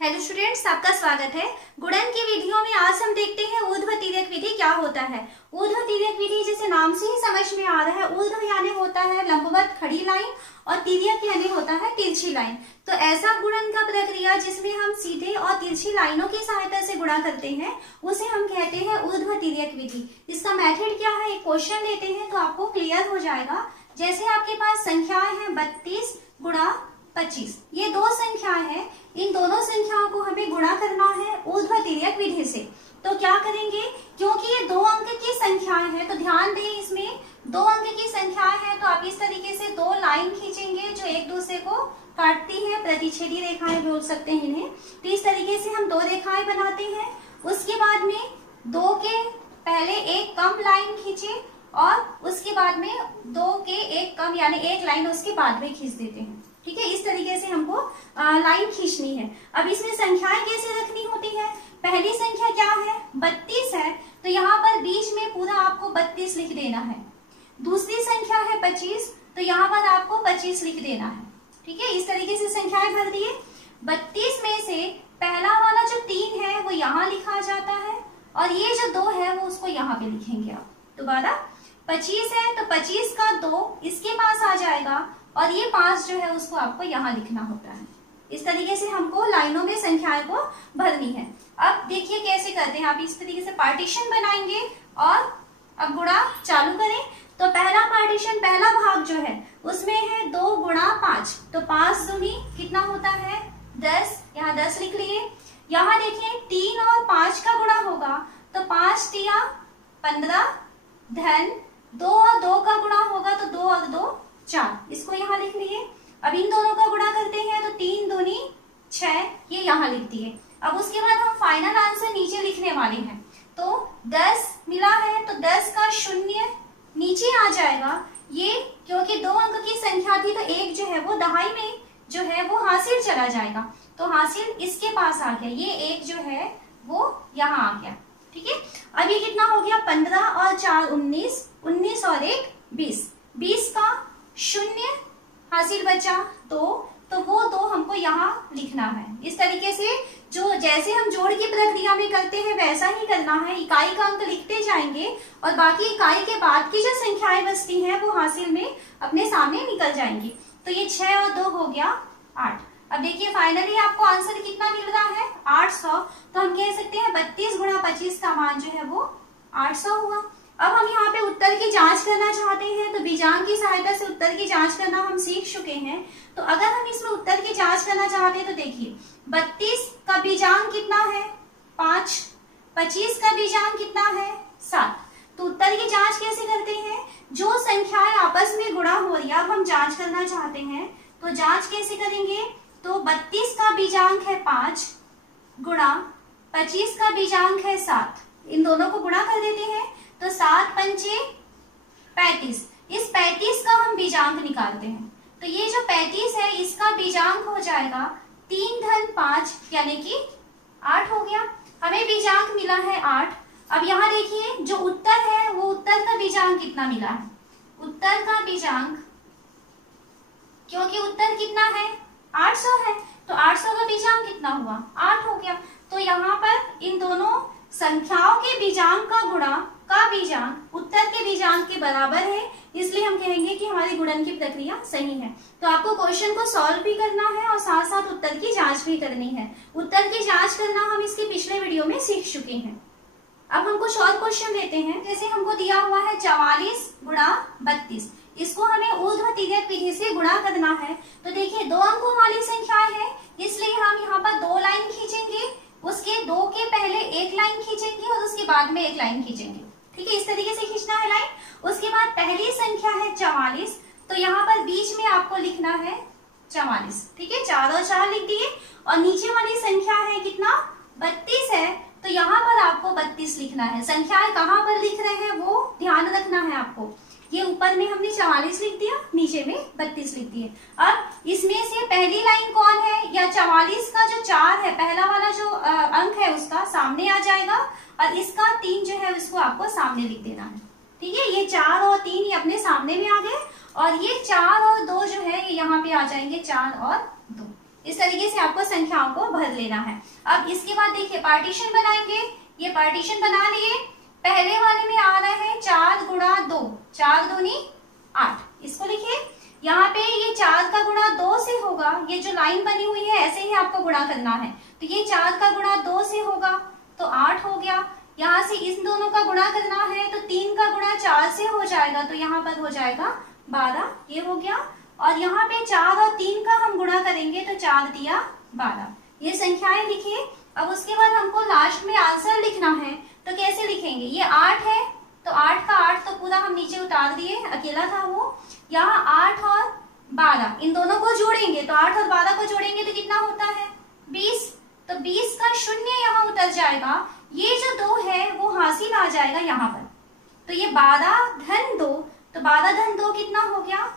Hello students, आपका स्वागत है। गुणन की विधियों में आज हम देखते हैं ऊर्ध्व तिर्यक विधि क्या होता है। ऊर्ध्व तिर्यक विधि जैसे नाम से ही समझ में आ रहा है, ऊर्ध्व यानी होता है लंबवत खड़ी लाइन और तिर्यक यानी होता है तिरछी लाइन। तो ऐसा गुणन का प्रक्रिया जिसमें हम सीधे और तिरछी लाइनों की सहायता से गुणा करते हैं उसे हम कहते हैं ऊर्ध्व तिर्यक विधि। इसका मेथड क्या है, एक क्वेश्चन लेते हैं तो आपको क्लियर हो जाएगा। जैसे आपके पास संख्याएं हैं 32 गुणा 25, ये दो संख्याएं हैं, इन दोनों संख्याओं को हमें गुणा करना है ऊर्ध्व तिर्यक विधि से। तो क्या करेंगे, क्योंकि ये दो अंक की संख्याएं हैं तो ध्यान दें, इसमें दो अंक की संख्याएं हैं तो आप इस तरीके से दो लाइन खींचेंगे जो एक दूसरे को काटती है, प्रतिच्छेदी रेखाएं बोल सकते हैं इन्हें। तो इस तरीके से हम दो रेखाएं बनाते हैं। उसके बाद में दो के पहले एक कम लाइन खींचे और उसके बाद में दो के एक कम यानी एक लाइन उसके बाद में खींच देते हैं। ठीक है, इस तरीके से हमको लाइन खींचनी है। अब इसमें संख्याएं कैसे रखनी होती है, पहली संख्या क्या है 32 है तो यहाँ पर बीच में पूरा आपको 32 लिख देना है। दूसरी संख्या है 25 तो यहाँ पर आपको 25 लिख देना है। ठीक है, इस तरीके से संख्याएं भर दिए। 32 में से पहला वाला जो 3 है वो यहाँ लिखा जाता है और ये जो 2 है वो उसको यहाँ पे लिखेंगे आप। दोबारा 25 है तो 25 का 2 इसके पास आ जाएगा और ये 5 जो है उसको आपको यहाँ लिखना होता है। इस तरीके से हमको लाइनों में संख्याएं को भरनी है। अब देखिए कैसे करते हैं, आप इस तरीके से पार्टीशन बनाएंगे और अब गुणा चालू करें। तो पहला पार्टीशन, पहला भाग जो है उसमें है 2 गुणा 5, तो 5 दूनी कितना होता है 10, यहाँ 10 लिख लिए। यहाँ देखिए 3 और 5 का गुणा होगा तो 5 तिया 15 धन 2 और 2 का गुणा होगा तो 2 और 2 4, इसको यहाँ लिख लिए। अब इन दोनों का गुणा करते हैं तो 3 दूनी 6, ये यहाँ लिख दिए। अब उसके बाद हम फाइनल आंसर नीचे लिखने वाले हैं। तो 10 मिला है तो 10 का 0 नीचे आ जाएगा। ये क्योंकि दो अंक की संख्या थी तो एक जो है वो दहाई में जो है वो हासिल चला जाएगा, तो हासिल इसके पास आ गया, ये एक जो है वो यहाँ आ गया। ठीक है, अब ये कितना हो गया 15 और 4 19, 19 और 1 20, 20 का 0 हासिल बचा 2, तो वो 2 हमको यहाँ लिखना है। इस तरीके से जो जैसे हम जोड़ की प्रक्रिया में करते हैं वैसा ही करना है। इकाई का अंक लिखते जाएंगे और बाकी इकाई के बाद की जो संख्याएं बचती हैं वो हासिल में अपने सामने निकल जाएंगी। तो ये 6 और 2 हो गया 8। अब देखिए फाइनली आपको आंसर कितना मिल रहा है 800। तो हम कह सकते हैं 32 गुणा 25 का मान जो है वो 800 हुआ। अब हम यहाँ पे उत्तर की जांच करना चाहते हैं तो बीजांक की सहायता से उत्तर की जांच करना हम सीख चुके हैं। तो अगर हम इसमें उत्तर की जांच करना चाहते हैं तो देखिए 32 का बीजांक कितना है 5, 25 का बीजांक कितना है 7। तो उत्तर की जांच कैसे करते हैं, जो संख्याएं आपस में गुणा हो रही है अब हम जांच करना चाहते हैं तो जांच कैसे करेंगे। तो 32 का बीजांक है 5 गुणा 25 का बीजांक है 7, इन दोनों को गुणा कर देते हैं तो 7 पंचे 35, इस 35 का हम बीजांक निकालते हैं। तो ये जो 35 है इसका बीजांक हो जाएगा 3 धन 5 यानी कि 8 हो गया। हमें बीजांक मिला है 8। अब यहाँ देखिए जो उत्तर है वो उत्तर का बीजांक कितना मिला है, उत्तर का बीजांक क्योंकि उत्तर कितना है 800 है तो 800 का बीजांक कितना हुआ 8 हो गया। तो यहाँ पर इन दोनों संख्याओं के बीजांक का गुणा का बीजांक उत्तर के बीजांक के बराबर है, इसलिए हम कहेंगे कि हमारी गुणन की प्रक्रिया सही है। तो आपको क्वेश्चन को सॉल्व भी करना है और साथ साथ उत्तर की जांच भी करनी है। उत्तर की जांच करना हम इसके पिछले वीडियो में सीख चुके हैं। अब हम कुछ और क्वेश्चन लेते हैं। जैसे हमको दिया हुआ है 44 गुणा 32, इसको हमें ऊर्ध्व तिर्यक विधि से गुणा करना है। तो देखिए दो अंकों वाली संख्याएं है इसलिए हम यहाँ पर 2 लाइन खींचेंगे, उसके 2 के पहले एक लाइन खींचेंगे और उसके बाद में एक लाइन खींचेंगे। ठीक है, इस तरीके से खींचना है लाइन। उसके बाद पहली संख्या है 44 तो यहाँ पर बीच में आपको लिखना है 44। ठीक है, 4 और 4 लिख दिए और नीचे वाली संख्या है कितना 32 है तो यहाँ पर आपको 32 लिखना है। संख्याएं कहाँ पर लिख रहे हैं वो ध्यान रखना है आपको। ये ऊपर में हमने 44 लिख दिया, नीचे में 32 लिख दिए। अब इसमें से पहली लाइन कौन है, या 44 का जो 4 है पहला वाला जो अंक है उसका सामने आ जाएगा और इसका 3 जो है उसको आपको सामने लिख देना है। ठीक है, ये 4 और 3 ये अपने सामने में आ गए और ये 4 और 2 जो है ये यहाँ पे आ जाएंगे 4 और 2। इस तरीके से आपको संख्याओं को भर लेना है। अब इसके बाद देखिए पार्टीशन बनाएंगे। ये पार्टीशन बना लिए। पहले वाले में आ रहा है 4 गुणा 2, 4 दूनी 8। इसको लिखिए। यहाँ पे ये 4 का गुणा 2 से होगा, ये जो लाइन बनी हुई है ऐसे ही आपको गुणा करना है। तो ये 4 का गुणा 2 से होगा तो 8 हो गया। यहाँ से इन दोनों का गुणा करना है तो 3 का गुणा 4 से हो जाएगा, तो यहाँ पर हो जाएगा 12, ये हो गया। और यहाँ पे 4 और 3 का हम गुणा करेंगे तो 4 दिया 12। ये संख्याएं लिखिए। अब उसके बाद हमको लास्ट में आंसर लिखना है, तो कैसे लिखेंगे? ये 8 है तो 8 का 8 तो पूरा हम नीचे उतार दिए, अकेला था वो। यहाँ 8 और 12 इन दोनों को जोड़ेंगे तो 8 और 12 को जोड़ेंगे तो कितना होता है? 20। तो 20 का शून्य यहाँ उतर जाएगा। ये जो 2 है वो हासिल आ जाएगा यहाँ पर। तो ये 12 धन 2, तो 12 धन 2 कितना हो गया?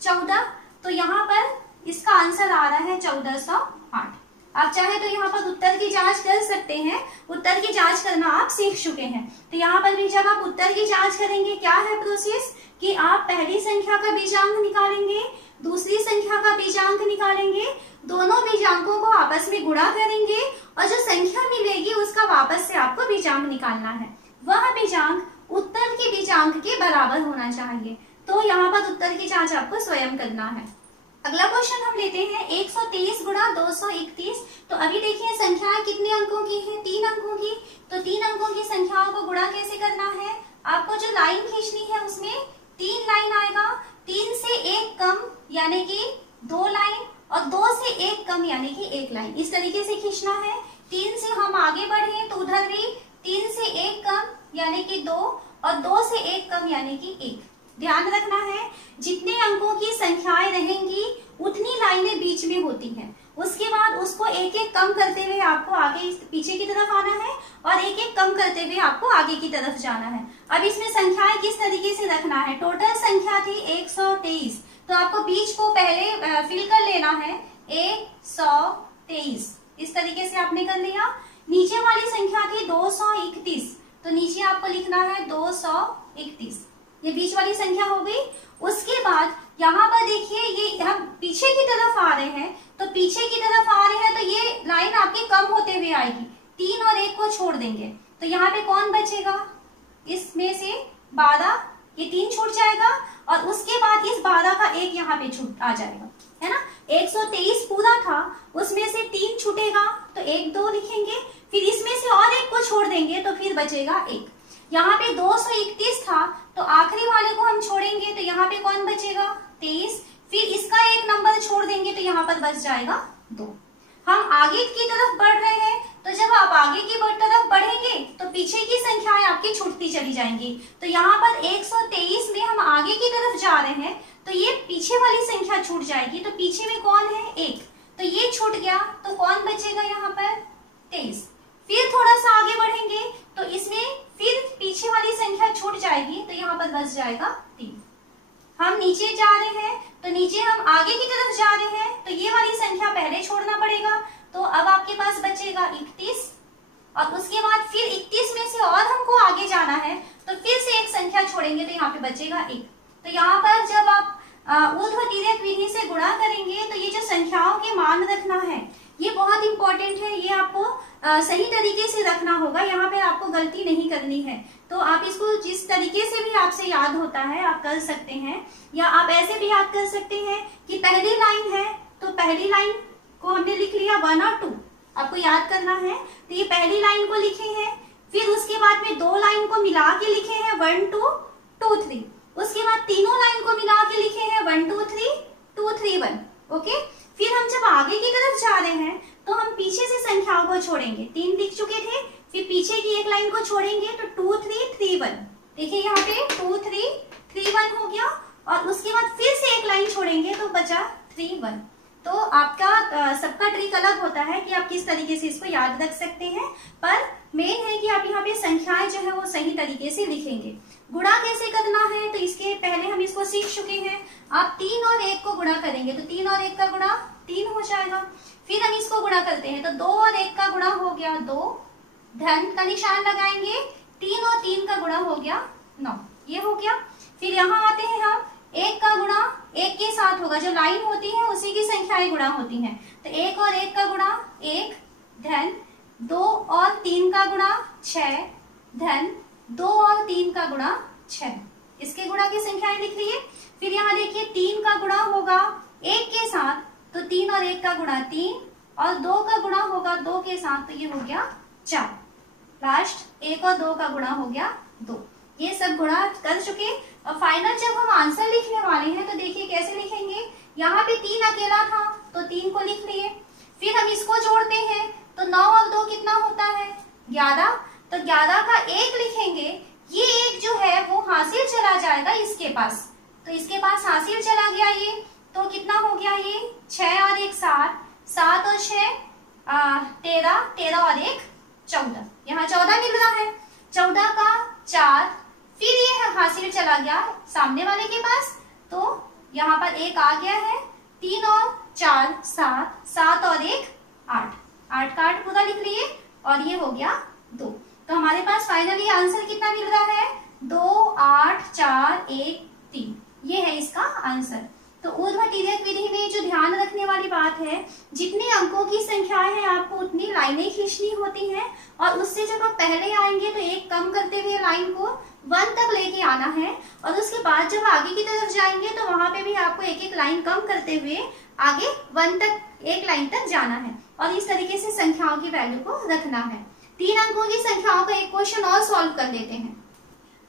14। तो यहाँ पर इसका आंसर आ रहा है 1408। आप चाहे तो यहाँ पर उत्तर की जांच कर सकते हैं। उत्तर की जांच करना आप सीख चुके हैं। तो यहाँ पर भी जब आप उत्तर की जांच करेंगे, क्या है प्रोसेस कि आप पहली संख्या का बीजांक निकालेंगे, दूसरी संख्या का बीजांक निकालेंगे, दोनों बीजांकों को आपस में गुणा करेंगे और जो संख्या मिलेगी उसका वापस से आपको बीजांक निकालना है। वह बीजांक उत्तर के बीजांक के बराबर होना चाहिए। तो यहाँ पर उत्तर की जांच आपको स्वयं करना है। अगला क्वेश्चन हम लेते हैं 123 गुणा 231। तो अभी देखिए संख्याएं कितने अंकों की है? 3 अंकों की। तो 3 अंकों की संख्याओं को गुणा कैसे करना है? आपको जो लाइन खींचनी है उसमें 3 लाइन आएगा। 3 से 1 कम यानी कि 2 लाइन, और 2 से 1 कम यानी कि 1 लाइन। इस तरीके से खींचना है। 3 से हम आगे बढ़े तो उधर भी 3 से 1 कम यानी कि 2, और 2 से 1 कम यानी कि 1। ध्यान रखना है जितने अंकों की संख्याएं रहेंगी उतनी लाइनें बीच में होती हैं। उसके बाद उसको एक एक कम करते हुए आपको आगे पीछे की तरफ आना है और एक एक कम करते हुए आपको आगे की तरफ जाना है। अब इसमें संख्याएं किस तरीके से रखना है? टोटल संख्या थी 123, तो आपको बीच को पहले फिल कर लेना है 123। इस तरीके से आपने कर लिया। नीचे वाली संख्या थी 231, तो नीचे आपको लिखना है 231। ये बीच वाली संख्या हो गई। उसके बाद यहाँ पर देखिए ये हम पीछे की तरफ आ रहे हैं, तो पीछे की तरफ आ रहे हैं तो ये लाइन आपकी कम होते हुए आएगी। 3 और 1 को छोड़ देंगे तो यहाँ पे कौन बचेगा? इसमें से 12, ये 3 छूट जाएगा और उसके बाद इस 12 का 1 यहाँ पे छूट आ जाएगा, है ना। 123 पूरा था, उसमें से 3 छूटेगा तो 1 2 लिखेंगे, फिर इसमें से और 1 को छोड़ देंगे तो फिर बचेगा 1। यहाँ पे 231 था तो आखिरी वाले को हम छोड़ेंगे तो यहाँ पे कौन बचेगा? 23। फिर इसका 1 नंबर छोड़ देंगे तो यहाँ पर बच जाएगा 2। हम आगे की तरफ बढ़ रहे हैं, तो जब आप आगे की तरफ बढ़ेंगे तो पीछे की संख्याएं आपकी छूटती चली जाएंगी। तो यहाँ पर 123 में हम आगे की तरफ जा रहे हैं तो ये पीछे वाली संख्या छूट जाएगी। तो पीछे में कौन है? 1, तो ये छूट गया तो कौन बचेगा यहाँ पर? 23। फिर थोड़ा सा आगे बढ़ेंगे तो इसमें फिर पीछे वाली संख्या छूट जाएगी तो यहाँ पर बच जाएगा 3। हम नीचे जा रहे हैं तो नीचे हम आगे की तरफ जा रहे हैं तो ये वाली संख्या पहले छोड़ना पड़ेगा। तो अब आपके पास बचेगा 31, और उसके बाद फिर 31 में से और हमको आगे जाना है तो फिर से एक संख्या छोड़ेंगे तो यहाँ पे बचेगा 1। तो यहाँ पर जब आप ऊर्ध्वतिर्यक विधि से गुणा करेंगे तो ये जो संख्याओं के मान रखना है ये बहुत इंपॉर्टेंट है। ये आपको सही तरीके से रखना होगा, यहाँ पे आपको गलती नहीं करनी है। तो आप इसको जिस तरीके से भी आपसे याद होता है आप कर सकते हैं, या आप ऐसे भी याद कर सकते हैं कि पहली लाइन है तो पहली लाइन को हमने लिख लिया 1 और 2, आपको याद करना है। तो ये पहली लाइन को लिखे हैं, फिर उसके बाद में 2 लाइन को मिला के लिखे हैं 1 2 2 3, उसके बाद तीनों लाइन को मिला के लिखे हैं 1 2 3 2 3 1। ओके, फिर हम जब आगे की तरफ जा रहे हैं तो हम पीछे से संख्याओं को छोड़ेंगे। 3 लिख चुके थे, फिर पीछे की एक लाइन को छोड़ेंगे तो 2 3 3 1। देखिए यहाँ पे 2 3 3 1 हो गया, और उसके बाद फिर से एक लाइन छोड़ेंगे तो बचा 3 1। तो आपका सबका ट्रिक अलग होता है कि आप किस तरीके से इसको याद रख सकते हैं, पर मेन है कि आप यहाँ पे संख्याएं जो है वो सही तरीके से लिखेंगे। गुणा कैसे करना है तो इसके पहले हम इसको सीख चुके हैं। आप 3 और 1 को गुणा करेंगे तो 3 और 1 का गुणा 3 हो जाएगा। फिर हम इसको गुणा करते हैं तो 2 और 1 का गुणा हो गया 2, धन का निशान लगाएंगे, 3 और 3 का गुणा हो गया 9, ये हो गया। फिर यहाँ आते हैं हम 1 का गुणा एक के साथ होगा, जो लाइन होती है उसी की संख्याएं गुणा होती हैं। तो 1 और 1 का गुणा 1 धन 2 और 3 का गुणा 6 धन 2 और 3 का गुणा 6। इसके गुणा की संख्याएं लिख लीजिए। फिर यहाँ देखिए 3 का गुणा होगा 1 के साथ, तो 3 और 1 का गुणा 3, और 2 का गुणा होगा 2 के साथ, तो ये हो गया 4। लास्ट 1 और 2 का गुणा हो गया 2। ये सब गुणा कर चुके। और फाइनल जब हम आंसर लिखने वाले हैं तो देखिए कैसे लिखेंगे। यहाँ पे 3 अकेला था तो 3 को लिख लिए। फिर हम इसको जोड़ते हैं तो 9 और 2 कितना होता है 11, तो 11 का 1 लिखेंगे। ये 1 जो है वो हासिल चला जाएगा इसके पास, तो इसके पास हासिल चला गया ये, तो कितना हो गया ये 6 और 1 7, 7 और 6 13, 13 और 1 14। यहाँ 14 मिल रहा है, 14 का 4, फिर ये हासिल चला गया सामने वाले के पास, तो यहाँ पर 1 आ गया है। 3 और 4 7, 7 और 1 8, 8 का 8 पूरा लिख लिए, और ये हो गया 2। तो हमारे पास फाइनली आंसर कितना मिल रहा है 2 8 4 1 3। ये है इसका आंसर। तो ऊर्ध्वतिर्यक विधि में जो ध्यान रखने वाली बात है, जितने अंकों की संख्याएं हैं आपको उतनी लाइनें खींचनी होती हैं, और उससे जब आप पहले आएंगे तो एक कम करते हुए लाइन को 1 तक लेके आना है, और उसके बाद जब आगे की तरफ जाएंगे तो वहां पे भी आपको एक एक लाइन कम करते हुए आगे 1 तक, एक लाइन तक जाना है, और इस तरीके से संख्याओं की वैल्यू को रखना है। 3 अंकों की संख्याओं का एक क्वेश्चन और सॉल्व कर लेते हैं।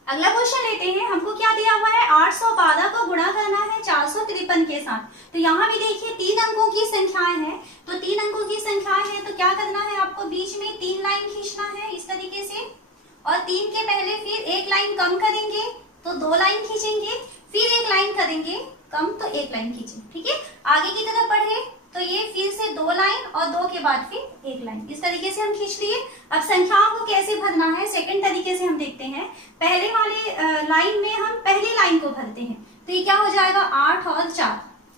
अगला क्वेश्चन लेते हैं। हमको क्या दिया हुआ है 812 को गुणा करना है 453 के साथ। तो यहाँ भी देखिए 3 अंकों की संख्याएं हैं, तो 3 अंकों की संख्याएं हैं तो क्या करना है आपको, बीच में 3 लाइन खींचना है इस तरीके से, और 3 के पहले फिर 1 लाइन कम करेंगे तो 2 लाइन खींचेंगे, फिर 1 लाइन करेंगे कम तो 1 लाइन खींचेंगे। ठीक है, आगे की तरफ बढ़े तो ये फिर से 2 लाइन और 2 के बाद फिर 1 लाइन, इस तरीके से हम खींच लिए। अब संख्याओं को कैसे भरना है सेकंड तरीके से हम देखते हैं। पहले वाले लाइन में हम पहली लाइन को भरते हैं, तो ये क्या हो जाएगा 8 और 4।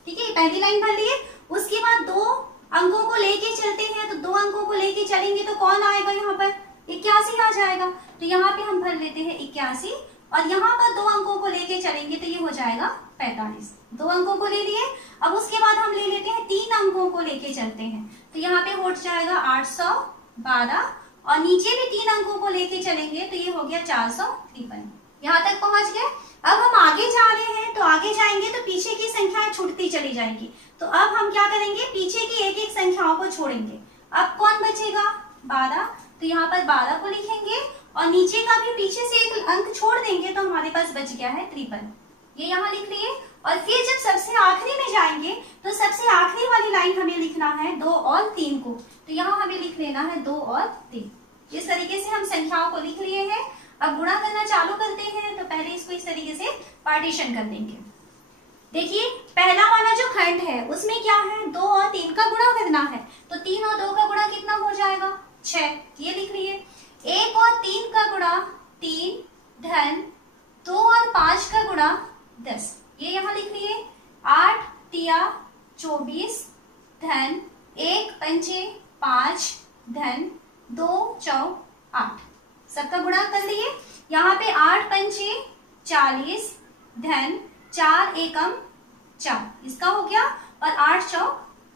ठीक है, पहली लाइन भर लिए। उसके बाद 2 अंकों को लेके चलते हैं, तो 2 अंकों को लेके चलेंगे तो कौन आएगा यहाँ पर 81 आ जाएगा, तो यहाँ पे हम भर लेते हैं 81, और यहाँ पर 2 अंकों को लेके चलेंगे तो ये हो जाएगा 45। 2 अंकों को ले लिए। अब उसके बाद हम ले लेते हैं 3 अंकों को लेके चलते हैं, तो यहाँ पे हो जाएगा 812, और नीचे भी 3 अंकों को लेके चलेंगे तो ये हो गया 453। यहाँ तक पहुंच गए। अब हम आगे जा रहे हैं, तो आगे जाएंगे तो पीछे की संख्याएं छूटती चली जाएंगी, तो अब हम क्या करेंगे पीछे की एक एक संख्याओं को छोड़ेंगे। अब कौन बचेगा 12, तो यहाँ पर 12 को लिखेंगे, और नीचे का भी पीछे से एक अंक छोड़ देंगे तो हमारे पास बच गया है 53। ये यहाँ लिख लिए। और फिर जब सबसे आखिरी में जाएंगे तो सबसे आखिरी वाली लाइन हमें लिखना है 2 और 3 को, तो यहाँ हमें लिख लेना है 2 और 3। इस तरीके से हम संख्याओं को लिख लिए हैं। अब गुणा करना चालू करते हैं, तो पहले इसको इस तरीके से पार्टीशन कर देंगे। देखिए पहला वाला जो खंड है उसमें क्या है 2 और 3 का गुणा करना है, तो 3 और 2 का गुणा कितना हो जाएगा 6, ये लिख लिए। 1 और 3 का गुणा 3 धन 2 और 5 का गुणा 10, ये यहाँ लिख लिए। 8 तिया 24 धन 1 पंचे 5 धन 2 चौ 8, सबका गुणा कर लिए। यहाँ पे 8 पंचे 40 धन 4 एकम 4, इसका हो गया, और 8 चौ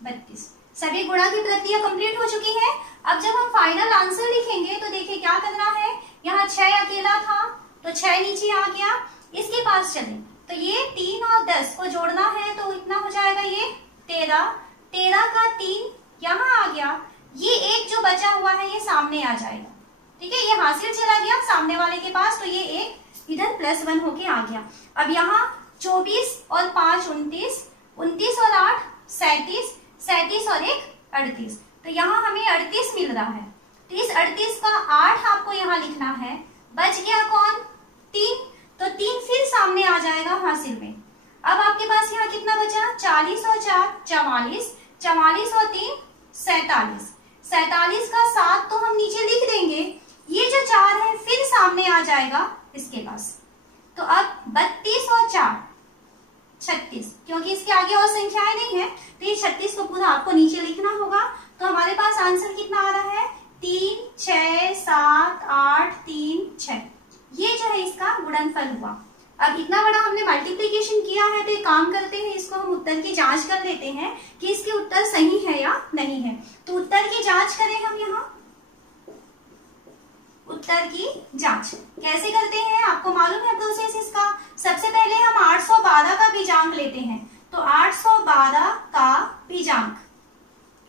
32। सभी गुणा की प्रक्रिया कंप्लीट हो चुकी है। अब जब हम फाइनल आंसर लिखेंगे तो देखिए क्या करना है। यहाँ 6 अकेला था तो 6 नीचे आ गया, इसके पास चले तो ये 3 और 10 को जोड़ना है, तो इतना हो जाएगा ये 13। 13 का 3 यहाँ आ गया, ये एक जो बचा हुआ है ये सामने आ जाएगा। ठीक है, ये हासिल चला गया सामने वाले के पास, तो ये एक इधर +1 होके आ गया। अब यहाँ 24 और 5 29, 29 और 8 37, 37 और 1 38, तो यहाँ हमें 38 मिल रहा है। तो इस 38 का 8 आपको यहाँ लिखना है। बच गया कौन 3, तो 3 फिर सामने आ जाएगा हासिल में। अब आपके पास यहाँ कितना बचा 40 और 4 44, 44 और 3 47, 47 का 7 तो हम नीचे लिख देंगे। ये जो 4 है फिर सामने आ जाएगा इसके पास, तो अब 32 और 4 36, क्योंकि इसके आगे और संख्याएं नहीं है तो ये 36 को पूरा आपको नीचे लिखना होगा। तो हमारे पास आंसर कितना आ रहा है 3 6 7 8 3 6, ये जो है इसका गुणनफल हुआ। अब इतना बड़ा हमने मल्टीप्लीकेशन किया है, तो एक काम करते हैं, इसको हम उत्तर की जांच कर लेते हैं कि इसके उत्तर सही है या नहीं है। तो उत्तर की जांच करें हम यहाँ। उत्तर की जांच कैसे करते हैं, आपको मालूम है प्रोसेस इसका। सबसे पहले हम 812 का बीजांक लेते हैं। तो 812 का बीजांक,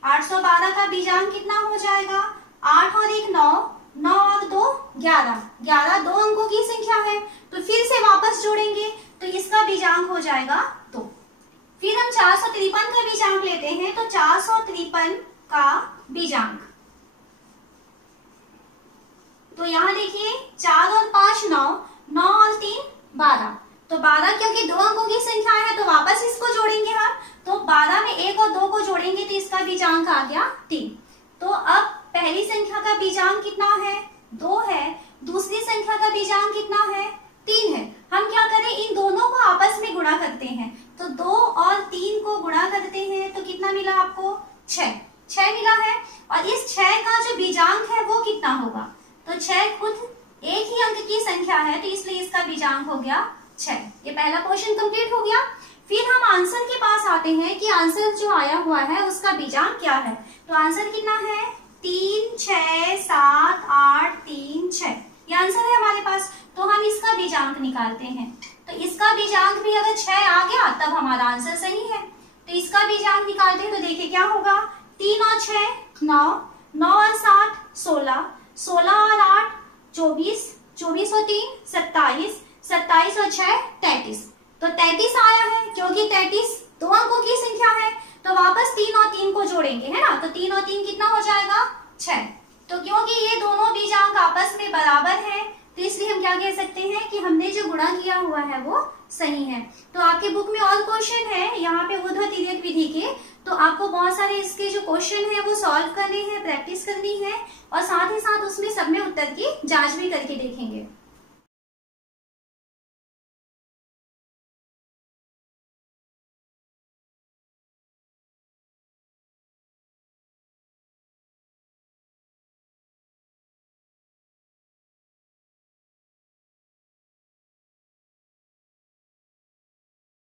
812 का बीजांक कितना हो जाएगा, 8 और 1 9, 9 और 2 11, 11 दो अंकों की संख्या है। तो फिर से वापस जोड़ेंगे तो इसका बीजांक हो जाएगा 2। फिर हम 453 का बीजांक लेते हैं। तो 453 का बीजांक, तो यहाँ देखिए 4 और 5 9, 9 और 3 12। तो 12 क्योंकि दो अंकों की संख्या है तो वापस इसको जोड़ेंगे हम। तो 12 में 1 और 2 को जोड़ेंगे तो इसका बीजांक आ गया 3। तो अब पहली संख्या का बीजांक कितना है, 2 है। दूसरी संख्या का बीजांक कितना है, 3 है। हम क्या करें, इन दोनों को आपस में गुणा करते हैं। तो 2 और 3 को गुणा करते हैं तो कितना मिला आपको, 6 मिला है। और इस 6 का जो बीजांक है वो कितना होगा, तो 6 खुद एक ही अंक की संख्या है, तो इसलिए इसका बीजांक हो गया 6। ये पहला क्वेश्चन कंप्लीट हो गया। फिर हम आंसर के पास आते हैं कि आंसर जो आया हुआ है उसका बीजांक क्या है। तो आंसर कितना है, 3 6 7 8 3 6, ये आंसर है हमारे पास। तो हम इसका बीजांक निकालते हैं। तो इसका बीजांक भी अगर 6 आ गया तब हमारा आंसर सही है। तो इसका बीजांक निकालते हैं तो देखिए क्या होगा, 3 और 6 9, 9 और 7 16, 16 और 8 24, 24 और 3 27, 27 और 6 33। तो 33 आया है क्योंकि 33 दो अंकों की संख्या है। तो वापस 3 और 3 को जोड़ेंगे, है ना। तो 3 और 3 कितना हो जाएगा, 6। तो क्योंकि ये दोनों बीजांक आपस में बराबर है तो इसलिए हम क्या कह सकते हैं कि हमने जो गुणा किया हुआ है वो सही है। तो आपके बुक में और क्वेश्चन है यहाँ पे ऊर्ध्व-तिर्यक विधि के, तो आपको बहुत सारे इसके जो क्वेश्चन है वो सॉल्व करने हैं, प्रैक्टिस करनी है और साथ ही साथ उसमें सब में उत्तर की जांच भी करके देखेंगे।